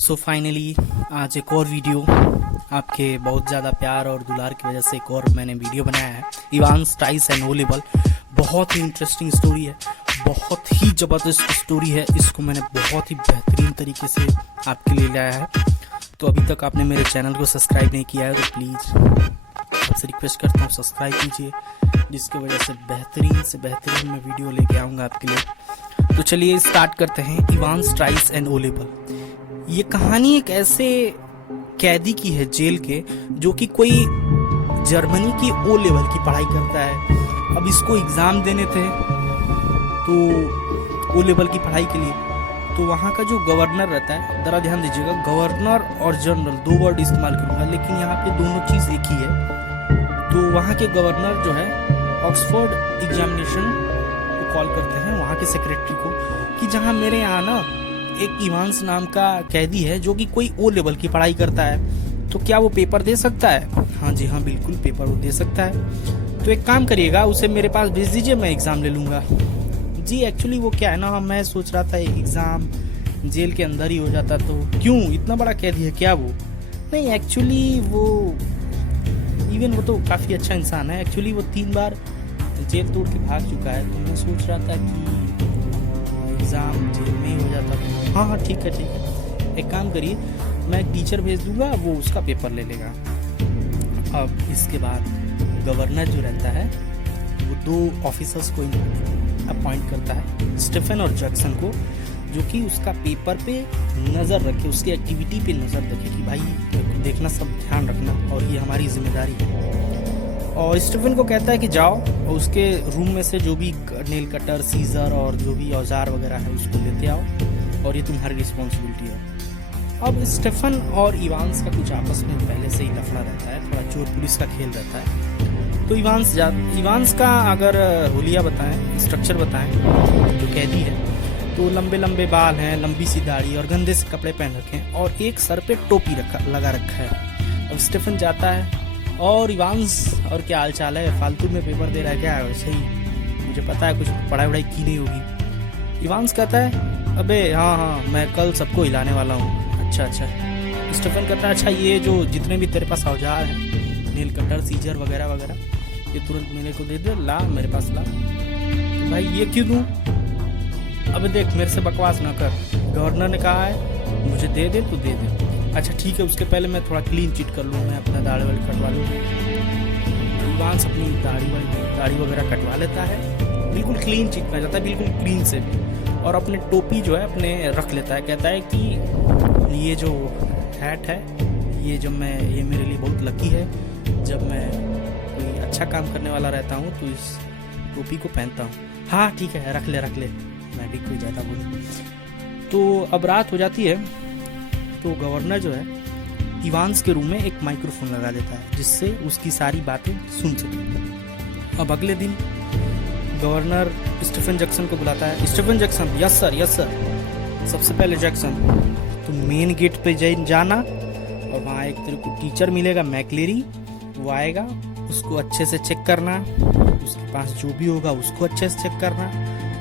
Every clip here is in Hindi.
सो फाइनली आज एक और वीडियो आपके बहुत ज़्यादा प्यार और दुलार की वजह से एक और मैंने वीडियो बनाया है। Evans tries and O level बहुत ही इंटरेस्टिंग स्टोरी है, बहुत ही ज़बरदस्त स्टोरी है। इसको मैंने बहुत ही बेहतरीन तरीके से आपके लिए लाया है। तो अभी तक आपने मेरे चैनल को सब्सक्राइब नहीं किया है तो प्लीज़ आपसे रिक्वेस्ट करता हूँ सब्सक्राइब कीजिए, जिसकी वजह से बेहतरीन मैं वीडियो लेके आऊँगा आपके लिए। तो चलिए स्टार्ट करते हैं। Evans tries and O level ये कहानी एक ऐसे कैदी की है जेल के, जो कि कोई जर्मनी की ओ लेवल की पढ़ाई करता है। अब इसको एग्ज़ाम देने थे तो ओ लेवल की पढ़ाई के लिए, तो वहाँ का जो गवर्नर रहता है, ज़रा ध्यान दीजिएगा, गवर्नर और जनरल दो वर्ड इस्तेमाल करूँगा, लेकिन यहाँ पे दोनों चीज़ एक ही है। तो वहाँ के गवर्नर जो है ऑक्सफोर्ड एग्जामिनेशन को कॉल करते हैं वहाँ के सेक्रेटरी को कि जहाँ मेरे यहाँ ना एक इवांस नाम का कैदी है जो कि कोई ओ लेवल की पढ़ाई करता है, तो क्या वो पेपर दे सकता है? हाँ जी हाँ, बिल्कुल पेपर वो दे सकता है। तो एक काम करिएगा, उसे मेरे पास भेज दीजिए, मैं एग्ज़ाम ले लूँगा। जी एक्चुअली वो क्या है ना, मैं सोच रहा था एग्ज़ाम जेल के अंदर ही हो जाता, तो क्यों, इतना बड़ा कैदी है क्या वो? नहीं, एक्चुअली वो तो काफ़ी अच्छा इंसान है। एक्चुअली वो 3 बार जेल तोड़ के भाग चुका है, तो मैं सोच रहा था कि एग्ज़ाम जेल में ही हो जाता। हाँ ठीक है, एक काम करिए, मैं एक टीचर भेज दूंगा, वो उसका पेपर ले लेगा। अब इसके बाद गवर्नर जो रहता है वो 2 ऑफिसर्स को अपॉइंट करता है, स्टीफन और जैक्सन को, जो कि उसका पेपर पे नज़र रखे, उसकी एक्टिविटी पे नज़र रखे कि भाई देखना, सब ध्यान रखना और ये हमारी जिम्मेदारी है। और स्टीफन को कहता है कि जाओ और उसके रूम में से जो भी नेल कटर, सीजर और जो भी औजार वगैरह है उसको लेते आओ, और ये तुम्हारी रिस्पॉन्सिबिलिटी है। अब स्टीफन और इवांस का कुछ आपस में पहले से ही लफड़ा रहता है, थोड़ा चोर पुलिस का खेल रहता है। तो इवांस का अगर हुलिया बताएं, स्ट्रक्चर बताएं, जो कैदी है, तो लंबे लंबे बाल हैं, लंबी सी दाढ़ी और गंदे से कपड़े पहन रखे हैं और एक सर पे टोपी लगा रखा है। अब स्टीफन जाता है और इवांस, और क्या हाल चाल है, फालतू में पेपर दे रहा है क्या? वैसे ही मुझे पता है कुछ पढ़ाई वढ़ाई की नहीं होगी। इवांस कहता है अबे हाँ मैं कल सबको हिलाने वाला हूँ। अच्छा। स्टीफन कहता है अच्छा, ये जो जितने भी तेरे पास औजार हैं, नील कटर, सीजर वगैरह वगैरह, ये तुरंत मेरे को दे दे, ला मेरे पास ला। तो भाई ये क्यों दूँ? अबे देख, मेरे से बकवास ना कर, गवर्नर ने कहा है मुझे दे दे तो दे दे। अच्छा ठीक है, उसके पहले मैं थोड़ा क्लीन चिट कर लूँ, मैं अपना दाढ़ी वाली कटवा लूँ। इवांस अपनी दाढ़ी वगैरह कटवा लेता है, बिल्कुल क्लीन चिट में जाता है, बिल्कुल क्लीन से, और अपने टोपी जो है अपने रख लेता है। कहता है कि ये जो हैट है, ये मेरे लिए बहुत लकी है, जब मैं कोई अच्छा काम करने वाला रहता हूँ तो इस टोपी को पहनता हूँ। हाँ ठीक है, रख ले, मैं भी कोई ज़्यादा बोलूँ। तो अब रात हो जाती है, तो गवर्नर जो है इवांस के रूम में एक माइक्रोफोन लगा देता है, जिससे उसकी सारी बातें सुन सके। अब अगले दिन गवर्नर स्टीफन जैक्सन को बुलाता है। Stephen Jackson, yes sir. सबसे पहले जैक्सन, तुम मेन गेट पे जाना और वहाँ एक तेरे को टीचर मिलेगा मैक्लेरी, वो आएगा, उसको अच्छे से चेक करना, उसके पास जो भी होगा उसको अच्छे से चेक करना,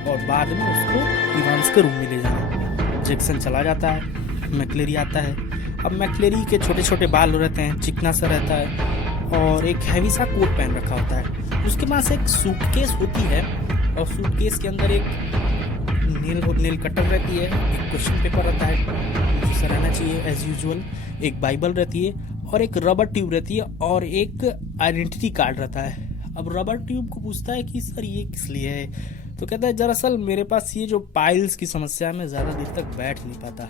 और बाद में उसको इवांस के रूम में ले जाना। जैक्सन चला जाता है, मैक्लेरी आता है। अब मैक्लेरी के छोटे छोटे बाल नेता हैं, चिकना सा रहता है और एक हैवी सा कोट पहन रखा होता है। उसके पास एक सूटकेस होती है और सूटकेस के अंदर एक नेल कटर रहती है, एक क्वेश्चन पेपर रहता है जिसे रहना चाहिए एज यूजुअल, एक बाइबल रहती है और एक रबर ट्यूब रहती है और एक आइडेंटिटी कार्ड रहता है। अब रबर ट्यूब को पूछता है कि सर ये किस लिए है? तो कहता है दरअसल मेरे पास ये जो पाइल्स की समस्या है, मैं ज़्यादा देर तक बैठ नहीं पाता,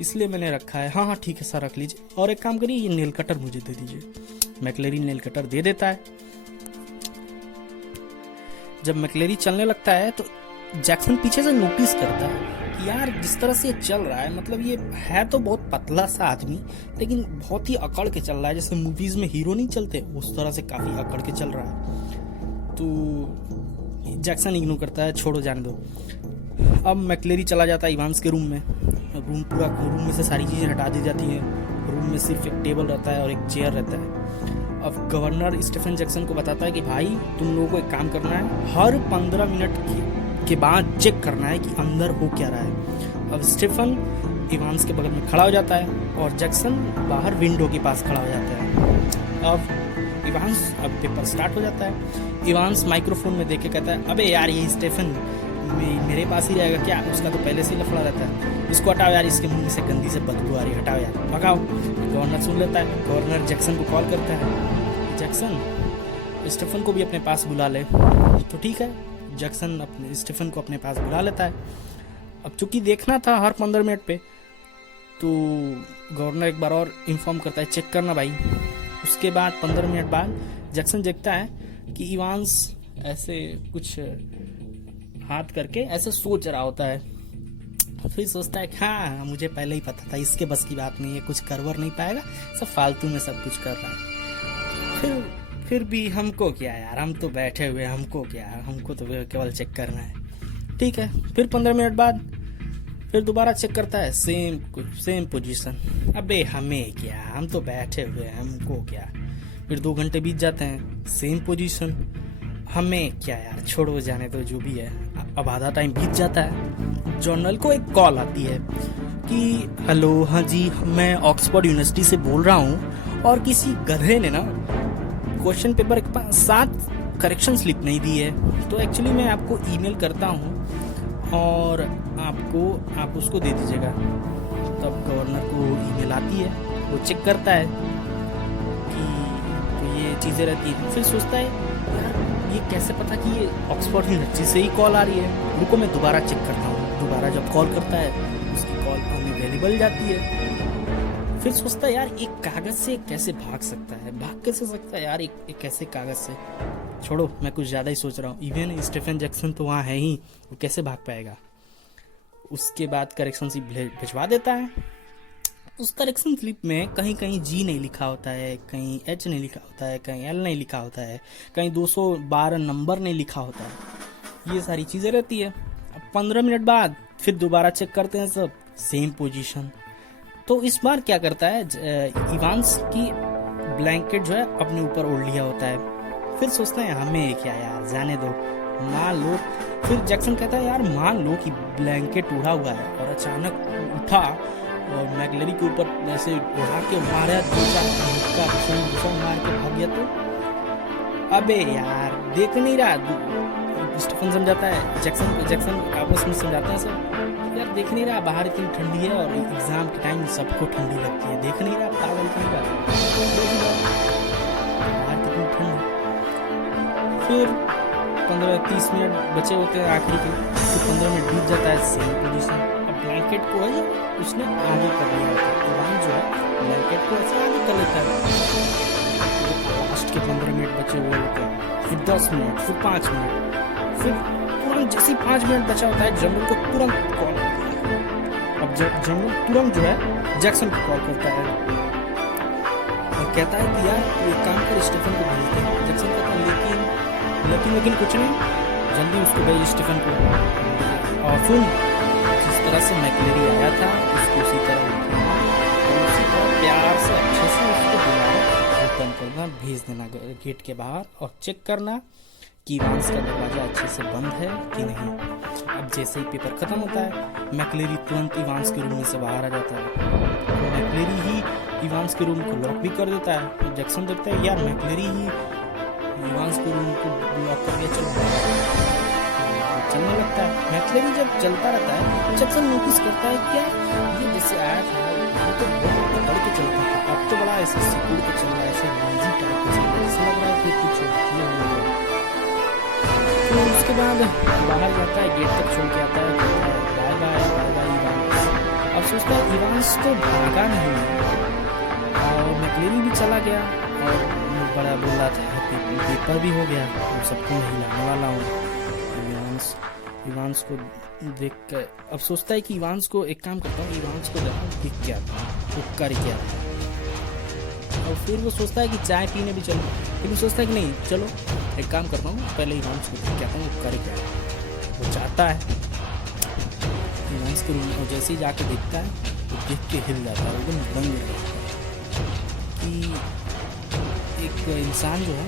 इसलिए मैंने रखा है। हाँ ठीक है सर, रख लीजिए, और एक काम करिए, ये नेल कटर मुझे दे दीजिए। मैक्लेरी नेल कटर दे देता है। जब मैक्लेरी चलने लगता है तो जैक्सन पीछे से नोटिस करता है कि यार जिस तरह से ये चल रहा है, मतलब ये है तो बहुत पतला सा आदमी, लेकिन बहुत ही अकड़ के चल रहा है, जैसे मूवीज में हीरो नहीं चलते उस तरह से काफी अकड़ के चल रहा है। तो जैक्सन इग्नोर करता है, छोड़ो जाने दो। अब मैक्लेरी चला जाता है इवांस के रूम में। रूम में से सारी चीज़ें हटा दी जाती हैं। रूम में सिर्फ एक टेबल रहता है और एक चेयर रहता है। अब गवर्नर स्टीफन जैक्सन को बताता है कि भाई तुम लोगों को एक काम करना है, हर 15 मिनट के बाद चेक करना है कि अंदर हो क्या रहा है। अब स्टीफन इवांस के बगल में खड़ा हो जाता है और जैक्सन बाहर विंडो के पास खड़ा हो जाता है। अब पेपर स्टार्ट हो जाता है। इवांस माइक्रोफोन में देख के कहता है, अबे यार ये स्टेफन मेरे पास ही रहेगा क्या? उसका तो पहले से ही लफड़ा रहता है। इसको हटाओ यार, इसके मुंह से गंदी से बदबू आ रही है, हटाओ यार, भगाओ। गवर्नर सुन लेता है। गवर्नर जैक्सन को कॉल करता है, जैक्सन स्टेफन को भी अपने पास बुला ले। तो ठीक है, जैक्सन अपने स्टेफन को अपने पास बुला लेता है। अब चूंकि देखना था हर 15 मिनट पे, तो गवर्नर एक बार और इन्फॉर्म करता है, चेक करना भाई। उसके बाद 15 मिनट बाद जैक्सन देखता है कि इवांस ऐसे कुछ हाथ करके ऐसे सोच रहा होता है। फिर सोचता है हाँ मुझे पहले ही पता था, इसके बस की बात नहीं है, कुछ करवर नहीं पाएगा, सब फालतू में सब कुछ कर रहा है। फिर भी हमको क्या यार, हम तो बैठे हुए, हमको क्या, हमको तो केवल चेक करना है। ठीक है, फिर 15 मिनट बाद फिर दोबारा चेक करता है, सेम पोजीशन। अबे हमें क्या, हम तो बैठे हुए हैं, हमको क्या। फिर 2 घंटे बीत जाते हैं, सेम पोजीशन। हमें क्या यार, छोड़ो जाने तो जो भी है। अब आधा टाइम बीत जाता है। जर्नल को एक कॉल आती है कि हेलो, हाँ जी, मैं ऑक्सफोर्ड यूनिवर्सिटी से बोल रहा हूँ और किसी गधे ने ना क्वेश्चन पेपर के पास 7 करेक्शन स्लिप नहीं दी है, तो एक्चुअली मैं आपको ईमेल करता हूँ और आप उसको दे दीजिएगा। तब गवर्नर को ईमेल आती है, वो चेक करता है कि तो ये चीज़ें रहती हैं। फिर सोचता है यार ये कैसे पता कि ये ऑक्सफोर्ड यूनिवर्सिटी से ही कॉल आ रही है, रुको मैं दोबारा चेक करता हूँ। दोबारा जब कॉल करता है, उसकी कॉल अनअवेलेबल जाती है। फिर सोचता है यार एक कागज से कैसे भाग सकता है, भाग कैसे सकता है यार एक ऐसे कागज से। छोड़ो, मैं कुछ ज़्यादा ही सोच रहा हूँ। इवन स्टीफन जैक्सन तो वहाँ है ही, वो कैसे भाग पाएगा। उसके बाद करेक्शन स्लिप भिजवा देता है। उस करेक्शन स्लिप में कहीं कहीं जी नहीं लिखा होता है, कहीं एच नहीं लिखा होता है, कहीं एल नहीं लिखा होता है, कहीं 212 नंबर नहीं लिखा होता है। ये सारी चीज़ें रहती है। अब 15 मिनट बाद फिर दोबारा चेक करते हैं, सब सेम पोजीशन। तो इस बार क्या करता है, इवांस की ब्लैंकेट जो है अपने ऊपर ओढ़ लिया होता है। फिर सोचते हैं हमें क्या यार, जाने दो, मान लो। फिर जैक्सन कहता है यार मान लो कि ब्लैंकेट उड़ा हुआ है और अचानक उठा और मैकलेरी के ऊपर ऐसे उड़ा के मारा, 2-4 घूसा मार के भाग गया। तो अबे यार देख नहीं रहा, स्टीफन समझाता है, जैक्सन आपस में समझाते हैं सब, यार देख नहीं रहा बाहर इतनी ठंडी है और एग्जाम के टाइम सबको ठंडी लगती है, देख नहीं रहा पागल कहीं का, बाहर कितनी ठंड। फिर 15-30 मिनट बचे होते हैं आखिरी के, फिर 15 मिनट बीत जाता है, सेम पोजीशन। अब ब्लैंकेट को है उसने आगे कर लिया होता है, इवान जो है ब्लैंकेट को ऐसे आगे कर लेता है। लास्ट के 15 मिनट बचे हुए होते हैं, फिर 10 मिनट, फिर 5 मिनट, फिर तुरंत जैसे 5 मिनट बचा होता है, जनरल को तुरंत कॉल करता है। अब जनरल तुरंत जो है जैक्सन को कॉल करता है और कहता है कि यार तू एक काम कर, स्टीफन को भेज दे। जैक्सन कहता है लेकिन कुछ नहीं, जल्दी उसको भेज स्टीफन को। और फिर जिस तरह से मैकलेरी आया था उसको उसी तरह प्यार से अच्छे से उसको दोबारा रिटर्न करना, भेज देना गेट के बाहर और चेक करना कि इवांस का दरवाजा अच्छे से बंद है कि नहीं। अब जैसे ही पेपर खत्म होता है, मैकलेरी तुरंत इवांस के रूम में से बाहर आ जाता है। मैकलेरी ही इवांस के रूम को लॉक भी कर देता है। जैक्सन देखता है यार मैकलेरी ही इवांस के रूम को लॉक करके चलने लगता है। मैकलेरी जब चलता रहता है, जैक्सन नोटिस करता है क्या ये जैसे आया था वो तो बहुत पकड़ के चलता था, अब तो बड़ा ऐसे सिकुड़ के चल रहा है, ऐसे लेजी टाइप का चल रहा है, ऐसा लग रहा है कि कुछ किए हुए हैं। तो उसके बाद बाहर जाता है, गेट तक छोड़ के आता है, बाय बाय इवांस। अब सोचता है इवांस तो भागा नहीं और मैकलेरी भी चला गया और बड़ा बोल रहा था पेपर भी हो गया, मैं सबको नहीं लाने वाला हूँ। इवांस को देख कर अब सोचता है कि इवांस को एक काम करता हूँ, इवांस को दिख क्या था, उपकारी क्या था। और फिर वो सोचता है कि चाय पीने भी चलो, लेकिन सोचता है कि नहीं चलो एक काम करता हूँ, पहले इवांस को देख के आता हूँ उपकारी क्या है। वो चाहता है इवांस के रूम में, जैसे ही जाके देखता है तो देख के हिल जाता है, एकदम दंग रहता है कि एक इंसान जो है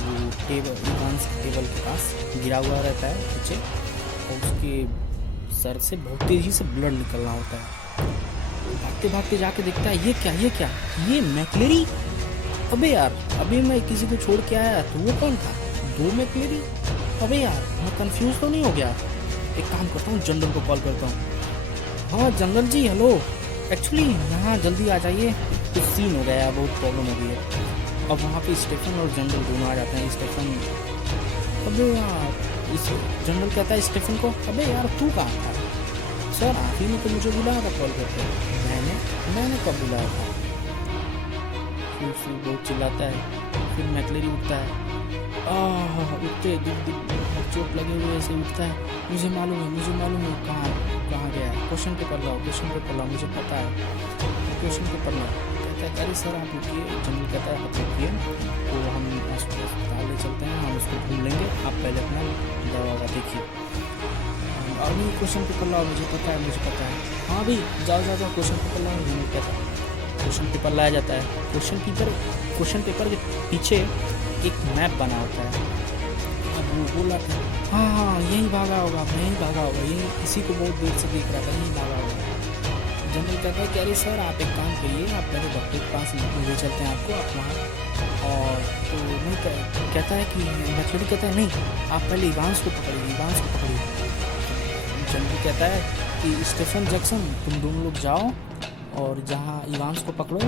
वो इवांस के टेबल के पास गिरा हुआ रहता है नीचे और उसके सर से बहुत तेजी से ब्लड निकलना होता है। भागते भागते जाके देखता है ये क्या ये मैक्लेरी। अबे यार अभी मैं किसी को छोड़ के आया तो वो कौन था, 2 मैक्लेरी। अबे यार मैं कंफ्यूज तो नहीं हो गया। एक काम करता हूँ, जनरल को कॉल करता हूँ। हाँ जनरल जी हेलो, एक्चुअली यहाँ जल्दी आ जाइए, कुछ सीन हो गया है, बहुत प्रॉब्लम हो गई है। अब वहाँ पे स्टेफन और जनरल दोनों आ जाते हैं। स्टेफन, अबे यार इस जनरल कहता है स्टेफन को, अबे यार तू कहाँ था? सर आप ही ने तो मुझे बुलाया था कॉल करके। मैंने कब बुलाया था? फिर बहुत चिल्लाता है। फिर मैक्लेरी उठता है, उठते चोट लगे हुए ऐसे उठता है। मुझे मालूम है कहाँ गया। क्वेश्चन पेपर लाओ, मुझे पता है क्वेश्चन पेपर लाओ। कहता है अरे सर आप रुकिए। जनरल कहता है आप रुकिए, तो हम अस्पताल ले चलते हैं, हम उसको ढूंढ लेंगे, आप पहले अपना दवा देखिए। और नहीं क्वेश्चन पेपर लाओ, मुझे पता है। हाँ भाई जाओ क्वेश्चन पेपर लाओ। जनरल कहता है क्वेश्चन पेपर लाया जाता है। क्वेश्चन पेपर के पीछे एक मैप बना होता है। अब वो बोला था हाँ यही भागा होगा, यही इसी को बहुत देर से देख रहा था, यही भागा होगा। जनरल कहता है कि अरे सर आप एक काम करिए, आप पहले डॉक्टर के पास ले चलते हैं आपको, आप वहाँ। और तो नहीं कहता है कि मैक्लेरी कहता है नहीं आप पहले इवांस को पकड़िए। जनरल कहता है कि स्टेफन जैक्सन तुम दोनों लोग जाओ और जहाँ इवांस को पकड़ो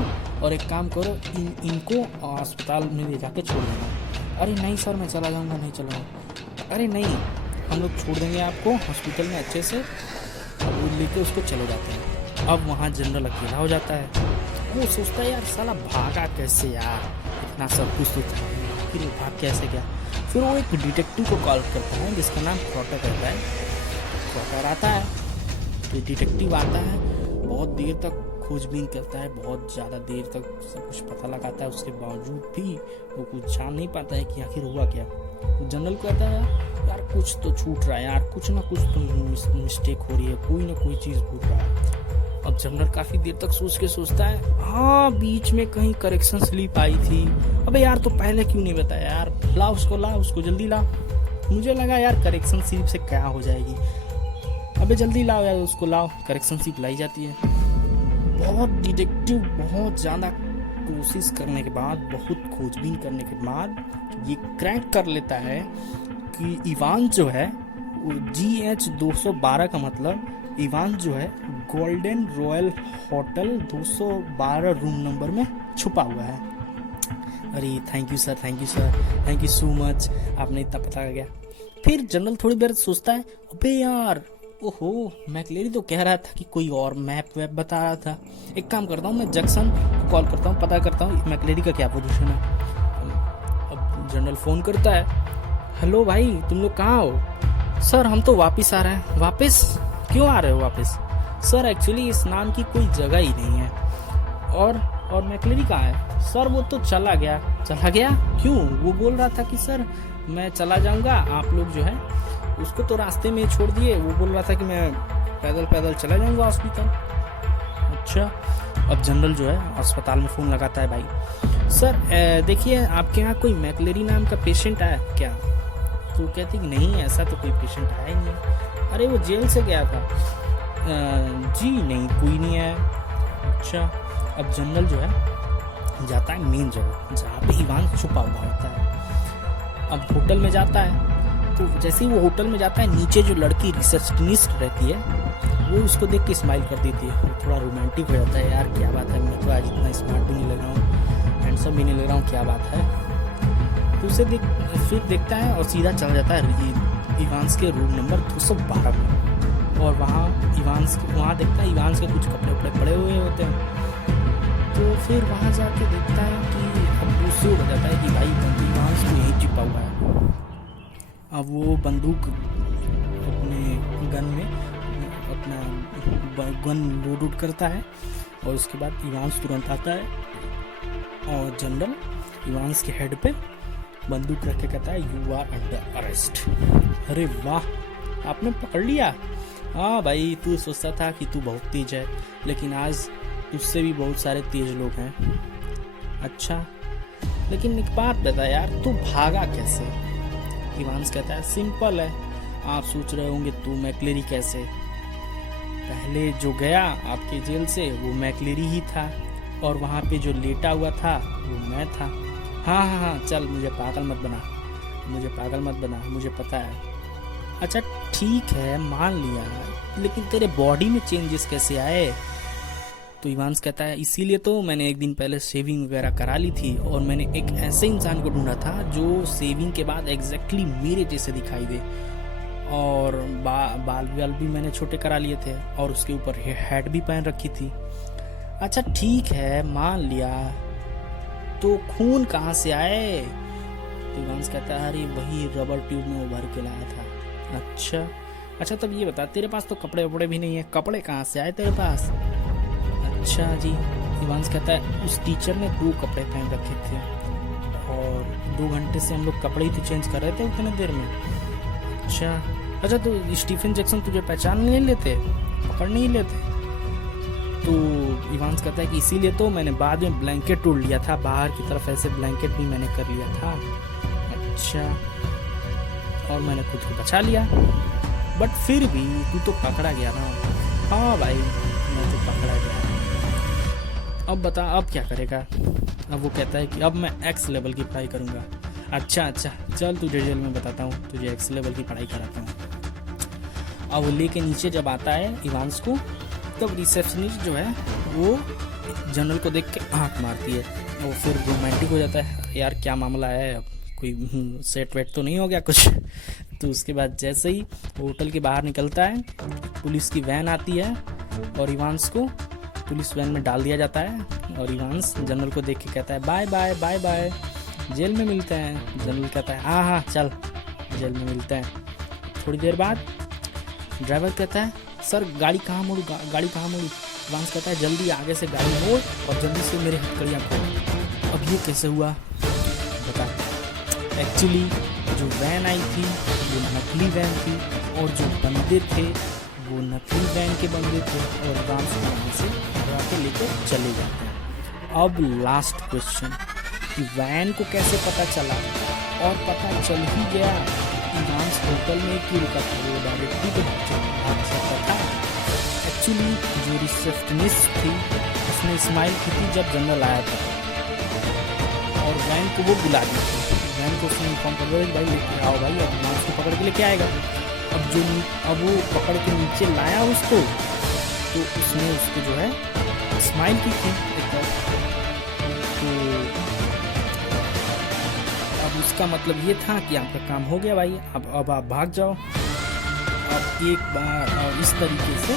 और एक काम करो इनको अस्पताल में ले जाके छोड़ देना। अरे नहीं सर मैं चला जाऊँगा, नहीं चलाऊँगा। अरे नहीं हम लोग छोड़ देंगे आपको हॉस्पिटल में अच्छे से। अब वो लेके उसको चले जाते हैं। अब वहाँ जनरल अकेला हो जाता है। वो सोचता है यार साला भागा कैसे यार, इतना सब कुछ तो था, फिर भाग कैसे गया। फिर वो एक डिटेक्टिव को कॉल करता है जिसका नाम क्रॉटर रहता है। क्रॉटर आता है तो डिटेक्टिव आता है, बहुत देर तक खोजबीन करता है, बहुत ज़्यादा देर तक सब कुछ पता लगाता है। उसके बावजूद भी वो कुछ जान नहीं पाता है कि आखिर हुआ क्या। जनरल कहता है यार कुछ तो छूट रहा है यार, कुछ ना कुछ तो मिस्टेक हो रही है, कोई ना कोई चीज़ भूल रहा है। अब जनरल काफ़ी देर तक सोचता है हाँ बीच में कहीं करेक्शन स्लिप आई थी। अबे यार तो पहले क्यों नहीं बताया यार, ला उसको जल्दी ला। मुझे लगा यार करेक्शन स्लिप से क्या हो जाएगी। अबे जल्दी लाओ यार, उसको लाओ। करेक्शन स्लिप लाई जाती है। बहुत डिटेक्टिव बहुत ज़्यादा कोशिश करने के बाद, बहुत खोजबीन करने के बाद ये क्रैक कर लेता है कि इवान जो है GH 212 का मतलब इवान जो है golden royal hotel 212 room number में छुपा हुआ है। अरे thank you sir, so much, आपने इतना पता कर गया। फिर जनरल थोड़ी देर सोचता है अबे यार ओहो मैक्लेरी तो कह रहा था कि कोई और मैप बता रहा था। एक काम करता हूँ मैं जैक्सन को कॉल करता हूँ, पता करता हूँ मैक्लेरी का क्या पोजीशन है। अब जनरल फ़ोन करता है, हेलो भाई तुम लोग कहाँ हो? सर हम तो वापस आ रहे हैं। वापस क्यों आ रहे हो वापस? सर एक्चुअली इस नाम की कोई जगह ही नहीं है। और मैक्लेरी कहाँ है? सर वो तो चला गया। क्यों? वो बोल रहा था कि सर मैं चला जाऊँगा, आप लोग जो है उसको तो रास्ते में छोड़ दिए। वो बोल रहा था कि मैं पैदल चला जाऊँगा हॉस्पिटल। अच्छा। अब जनरल जो है अस्पताल में फ़ोन लगाता है, भाई सर देखिए आपके यहाँ कोई मैक्लेरी नाम का पेशेंट आया क्या? तो कहती कि नहीं ऐसा तो कोई पेशेंट आया ही नहीं। अरे वो जेल से गया था। जी नहीं कोई नहीं आया। अच्छा। अब जनरल जो है जाता है मेन जगह जहाँ पे इवान छुपा हुआ होता है। अब होटल में जाता है, तो जैसे ही वो होटल में जाता है नीचे जो लड़की रिसेप्शनिस्ट रहती है वो उसको देख के स्माइल कर देती है। वो थोड़ा रोमांटिक हो जाता है, यार क्या बात है, मैं तो आज इतना स्मार्ट भी नहीं लग रहा हूँ, हैंडसम भी नहीं लग रहा हूँ, क्या बात है। तो उसे फिर देखता है और सीधा चला जाता है इवांस के रूम नंबर 212 में। और वहाँ देखता है इवांस के कुछ कपड़े पड़े हुए होते हैं। तो फिर वहाँ जाके देखता है कि अब उससे हो जाता है कि भाई इवांस तो यहीं छिपा हुआ है। अब वो बंदूक अपने गन लोड करता है और उसके बाद इवांस तुरंत आता है और जनरल इवांस के हेड पे बंदूक रख के कहता है यू आर अंडर अरेस्ट। अरे वाह आपने पकड़ लिया। हाँ भाई तू सोचता था कि तू बहुत तेज है, लेकिन आज तुझसे भी बहुत सारे तेज लोग हैं। अच्छा लेकिन एक बात बता यार तू भागा कैसे? इवांस कहता है सिंपल है, आप सोच रहे होंगे तू मैक्लेरी कैसे? पहले जो गया आपके जेल से वो मैकलेरी ही था, और वहाँ पे जो लेटा हुआ था वो मैं था। हाँ हाँ हाँ, चल मुझे पागल मत बना, मुझे पागल मत बना, मुझे पता है। अच्छा ठीक है, मान लिया, लेकिन तेरे बॉडी में चेंजेस कैसे आए? तो इवांस कहता है इसीलिए तो मैंने एक दिन पहले शेविंग वगैरह करा ली थी, और मैंने एक ऐसे इंसान को ढूंढा था जो शेविंग के बाद एग्जैक्टली मेरे जैसे दिखाई दे, और बाल भी मैंने छोटे करा लिए थे, और उसके ऊपर हैट भी पहन रखी थी। अच्छा ठीक है, मान लिया, तो खून कहाँ से आए? तो इवांस कहता है अरे वही रबर ट्यूब में वो भर के लाया था। अच्छा तब ये बता, तेरे पास तो कपड़े वपड़े भी नहीं है, कपड़े कहाँ से आए तेरे पास? अच्छा जी। इवांस कहता है उस टीचर ने 2 कपड़े पहन रखे थे, और 2 घंटे से हम लोग कपड़े ही तो चेंज कर रहे थे उतने देर में। अच्छा तो स्टीफन जैक्सन तुझे पहचान नहीं लेते, पकड़ नहीं लेते? तो इवांस कहता है कि इसीलिए तो मैंने बाद में ब्लैंकेट तोड़ लिया था, बाहर की तरफ ऐसे ब्लैंकेट भी मैंने कर लिया था। अच्छा, और मैंने खुद को बचा लिया, बट फिर भी तू तो पकड़ा गया ना। हाँ भाई, मैं तो पकड़ा गया। अब बता, अब क्या करेगा? अब वो कहता है कि अब मैं एक्स लेवल की पढ़ाई करूँगा। अच्छा चल तुझे जेल में बताता हूँ, तुझे एक्स लेवल की पढ़ाई कराता हूँ। अब वो लेके नीचे जब आता है इवांस को, तब रिसेप्शनिस्ट जो है वो जनरल को देख के आँख मारती है, वो फिर रोमांटिक हो जाता है, यार क्या मामला है, कोई सेट वेट तो नहीं हो गया कुछ? तो उसके बाद जैसे ही होटल के बाहर निकलता है, पुलिस की वैन आती है, और इवांस को पुलिस वैन में डाल दिया जाता है, और इवांस जनरल को देख के कहता है bye bye bye bye, jail में मिलते हैं। जनरल कहता है हाँ चल जेल में मिलते हैं। थोड़ी देर बाद ड्राइवर कहता है सर गाड़ी कहाँ मोड़ू, गाड़ी कहाँ मोड़ू? इवांस कहता है जल्दी आगे से गाड़ी मोड़ और जल्दी से मेरे हथकड़ियाँ खोल। अब ये कैसे हुआ बता? एक्चुअली जो वैन आई थी वो नकली वैन थी, और जो बंदे थे वो नकली वैन के बंदे थे, और इवांस को वहाँ से भगा के लेकर चले जाते हैं। अब लास्ट क्वेश्चन कि वैन को कैसे पता चला? और पता चल ही गया, इवांस होटल में क्यों रुका था, वो डायरेक्टली तो भाग सकता था। एक्चुअली जो रिसेप्शनिस्ट थी उसने स्माइल की थी जब जनरल आया था, और वैन को वो बुला दी थी। वैन को उसने इन्फॉर्म कर दिया भाई लेके आओ भाई, अब इवांस को पकड़ के लेके आएगा। अब वो पकड़ के नीचे लाया उसको, तो उसने उसको जो है स्माइल की थी एक बार। तो अब उसका मतलब ये था कि आपका काम हो गया भाई, अब आप भाग जाओ। अब एक बार और इस तरीके से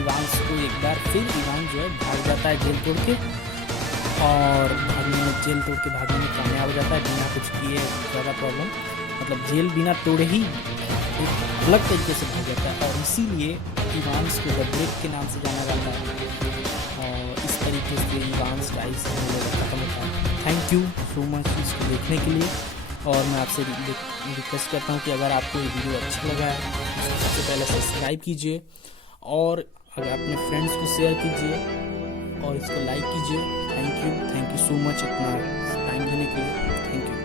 इवांस को एक बार फिर इवांस जो है भाग जाता है जेल तोड़ के, और जेल तोड़ के भागने में कामयाब हो जाता है बिना कुछ किए। ज़्यादा प्रॉब्लम मतलब जेल बिना तोड़े ही एक अलग तरीके से भाग जाता है, और इसीलिए इवांस को द ब्रेक के नाम से जाना जाता है। और इस तरीके से इवांस डाइस खत्म होता है। थैंक यू सो मच इसको देखने के लिए, और मैं आपसे रिक्वेस्ट करता हूँ कि अगर आपको ये वीडियो अच्छा लगा है तो सबसे पहले सब्सक्राइब कीजिए, और अगर अपने फ्रेंड्स को शेयर कीजिए, और इसको लाइक कीजिए। थैंक यू सो मच इतना टाइम देने के लिए। Thank you.